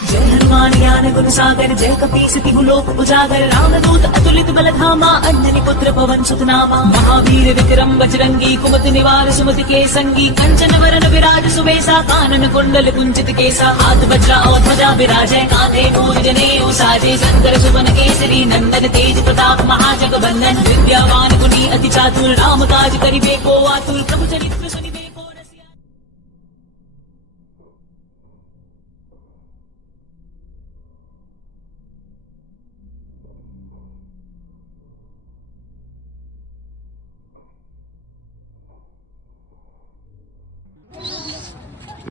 जय हनुमान ज्ञान गुण सागर, जय कपीस तिहु लोक उजागर, रामदूत अतुलित बल धामा, अंजनी पुत्र पवन सुत नामा। महावीर विक्रम बजरंगी, कुमति निवार सुमति के संगी, कंचन वरन विराज सुबेसा, कानन कुंडल कुंचित केसा। हाथ वज्रा और ध्वजा विराजय, कांधे मूल जनेऊ साजे, शंकर सुवन केसरी नंदन, तेज प्रताप महाजगबंदन। विद्यावान गुणी अति चातुर, राम काज करिबे को आतुर, प्रभु चरित्र